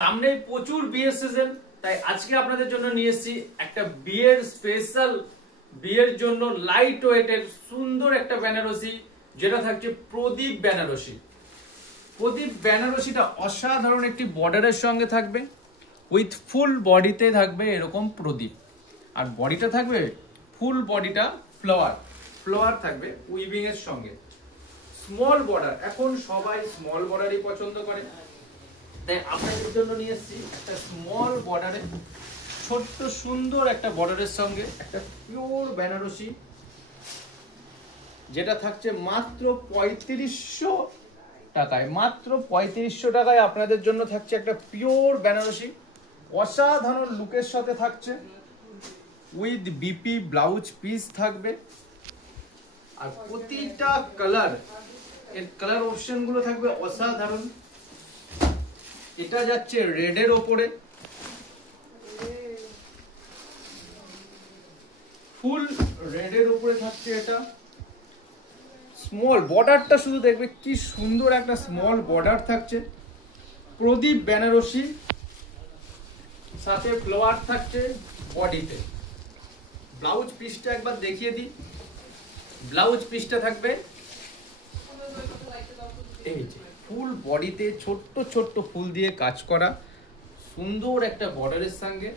সামনেই প্রচুর বিয়ের সিজন, তাই আজকে আপনাদের জন্য নিয়ে এসেছি একটা বিয়ের স্পেশাল, বিয়ের জন্য লাইট ওয়েটের সুন্দর একটা বেনারসি, যেটা থাকছে প্রদীপ বেনারসি। প্রদীপ বেনারসিটা অসাধারণ একটি বর্ডারের সঙ্গে থাকবে, উইথ ফুল বডিতে থাকবে এরকম প্রদীপ, আর বডিটা থাকবে ফুল বডিটা ফ্লাওয়ার থাকবে উইভিং এর সঙ্গে। স্মল বর্ডার, এখন সবাই স্মল বর্ডারই পছন্দ করে, তাই আপনাদের জন্য নিয়ে এসেছি একটা স্মল বর্ডারে, ছোট্ট সুন্দর একটা বর্ডারের সঙ্গে একটা পিওর বেনারসি, যেটা থাকছে মাত্র 3500 টাকায়। মাত্র 3500 টাকায় আপনাদের জন্য থাকছে একটা পিওর বেনারসি, অসাধারণ লুকের সাথে থাকছে, উইথ বিপি ব্লাউজ পিস থাকবে। আর প্রতিটা কালার, এর কালার অপশন গুলো থাকবে অসাধারণ। এটা যাচ্ছে রেডের ওপরে, ফুল রেডের উপরে থাকছে এটা। স্মল বর্ডারটা শুধু দেখবে কি সুন্দর একটা স্মল বর্ডার থাকছে, প্রদীপ বেনারসি, সাথে ফ্লাওয়ার থাকছে বডিতে। ব্লাউজ পিসটা একবার দেখিয়ে দিই। ব্লাউজ পিসটা থাকবে এই যে ফুল বডিতে ছোট্ট ছোট্ট ফুল দিয়ে কাজ করা, সুন্দর একটা বর্ডারের সঙ্গে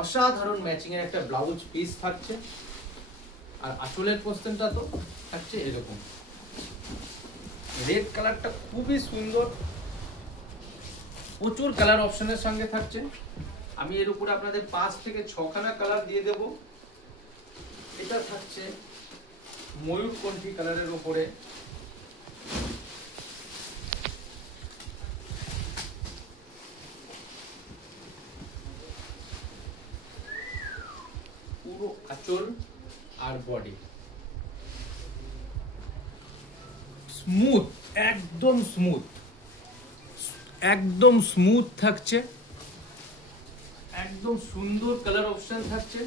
অসাধারণ ম্যাচিং এর একটা ব্লাউজ পিস থাকছে। আর আঁচলের পোর্শনটা তো থাকছে এরকম, রেড কালারটা খুবই সুন্দর, প্রচুর কালার অপশনের সঙ্গে থাকছে। আমি এর উপরে আপনাদের 5 থেকে 6খানা কালার দিয়ে দেব। এটা থাকছে ময়ূরকণ্ঠী কালারের উপরে, পুরো আঁচল আর বডি স্মুথ, একদম স্মুথ থাকছে, একদম সুন্দর কালার অপশন থাকছে।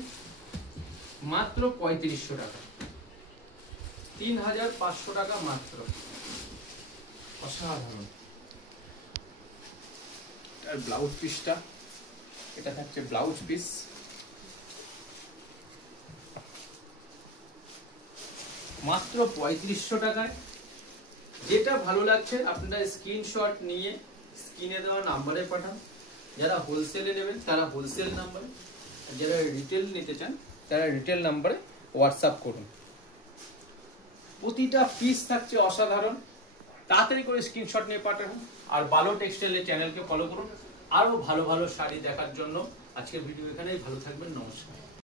মাত্র 3500 টাকা, 3500 টাকা মাত্র, অসাধারণ। আর ব্লাউজ পিসটা, এটা থাকছে ব্লাউজ পিস, মাত্র 3500 টাকায়। যেটা ভালো লাগছে আপনারা স্ক্রিনশট নিয়ে স্ক্রিনে দেওয়া নাম্বারে পাঠান। যারা হোলসেলে নেবেন তারা হোলসেল নাম্বারে, যারা রিটেল নিতে চান তারা রিটেল নাম্বারে হোয়াটসঅ্যাপ করুন। প্রতিটা পিস থাকছে অসাধারণ, তাড়াতাড়ি করে স্ক্রিনশট নিয়ে পাঠান। আর বালো টেক্সটাইলের চ্যানেলকে ফলো করুন আরো ভালো ভালো শাড়ি দেখার জন্য। আজকের ভিডিও এখানেই, ভালো থাকবেন, নমস্কার।